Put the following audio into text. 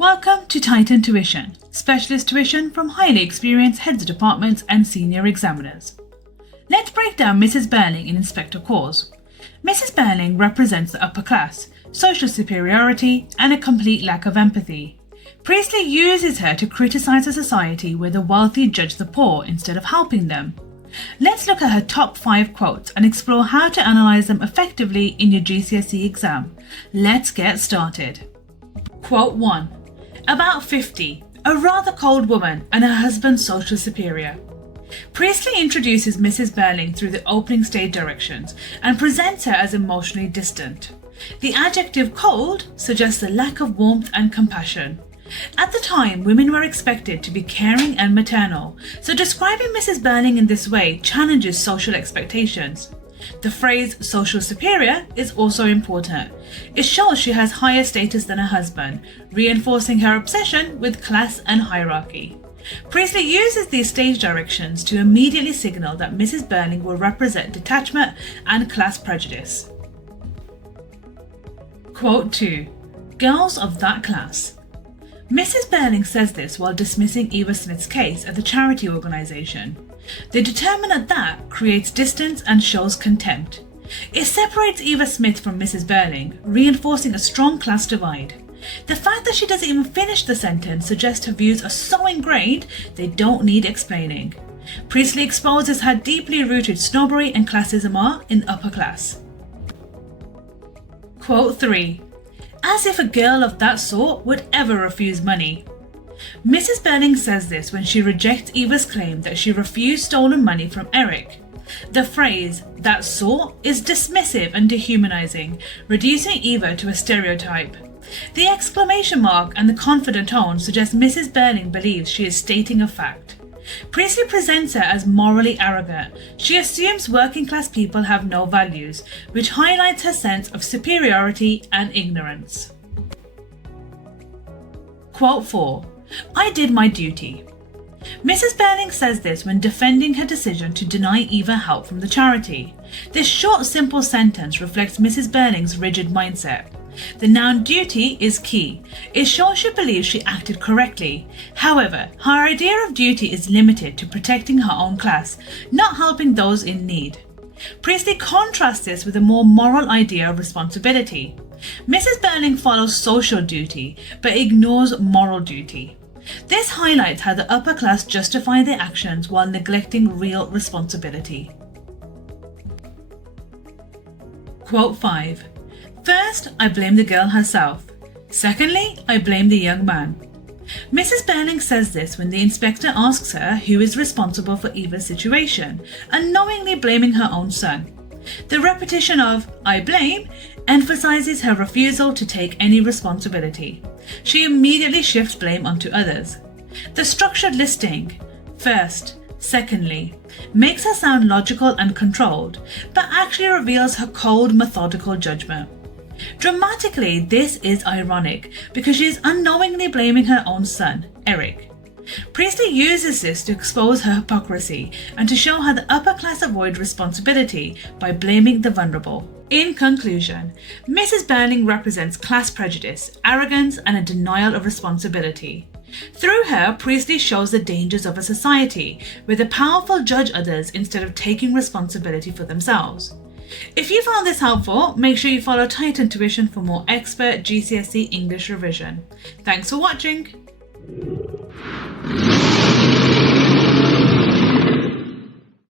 Welcome to Titan Tuition, specialist tuition from highly experienced heads of departments and senior examiners. Let's break down Mrs Birling in Inspector Calls. Mrs Birling represents the upper class, social superiority, and a complete lack of empathy. Priestley uses her to criticise a society where the wealthy judge the poor instead of helping them. Let's look at her top 5 quotes and explore how to analyse them effectively in your GCSE exam. Let's get started. Quote 1. About 50, a rather cold woman and her husband's social superior. Priestley introduces Mrs Birling through the opening stage directions and presents her as emotionally distant. The adjective cold suggests a lack of warmth and compassion. At the time, women were expected to be caring and maternal, so describing Mrs Birling in this way challenges social expectations. The phrase social superior is also important. It shows she has higher status than her husband, reinforcing her obsession with class and hierarchy. Priestley uses these stage directions to immediately signal that Mrs Birling will represent detachment and class prejudice. Quote 2. Girls of that class. Mrs Birling says this while dismissing Eva Smith's case at the charity organisation. The determinant that creates distance and shows contempt. It separates Eva Smith from Mrs Birling, reinforcing a strong class divide. The fact that she doesn't even finish the sentence suggests her views are so ingrained they don't need explaining. Priestley exposes how deeply rooted snobbery and classism are in the upper class. Quote 3. As if a girl of that sort would ever refuse money. Mrs Birling says this when she rejects Eva's claim that she refused stolen money from Eric. The phrase, that sort, is dismissive and dehumanizing, reducing Eva to a stereotype. The exclamation mark and the confident tone suggest Mrs Birling believes she is stating a fact. Priestley presents her as morally arrogant. She assumes working class people have no values, which highlights her sense of superiority and ignorance. Quote 4. I did my duty. Mrs Birling says this when defending her decision to deny Eva help from the charity. This short, simple sentence reflects Mrs Birling's rigid mindset. The noun duty is key. It shows she believes she acted correctly. However, her idea of duty is limited to protecting her own class, not helping those in need. Priestley contrasts this with a more moral idea of responsibility. Mrs Birling follows social duty, but ignores moral duty. This highlights how the upper class justify their actions while neglecting real responsibility. Quote 5. First, I blame the girl herself. Secondly, I blame the young man. Mrs Birling says this when the inspector asks her who is responsible for Eva's situation, unknowingly blaming her own son. The repetition of I blame emphasizes her refusal to take any responsibility. She immediately shifts blame onto others. The structured listing, first, secondly, makes her sound logical and controlled, but actually reveals her cold, methodical judgment. Dramatically, this is ironic because she is unknowingly blaming her own son, Eric. Priestley uses this to expose her hypocrisy and to show how the upper class avoid responsibility by blaming the vulnerable. In conclusion, Mrs Birling represents class prejudice, arrogance, and a denial of responsibility. Through her, Priestley shows the dangers of a society where the powerful judge others instead of taking responsibility for themselves. If you found this helpful, make sure you follow Titan Tuition for more expert GCSE English revision. Thanks for watching.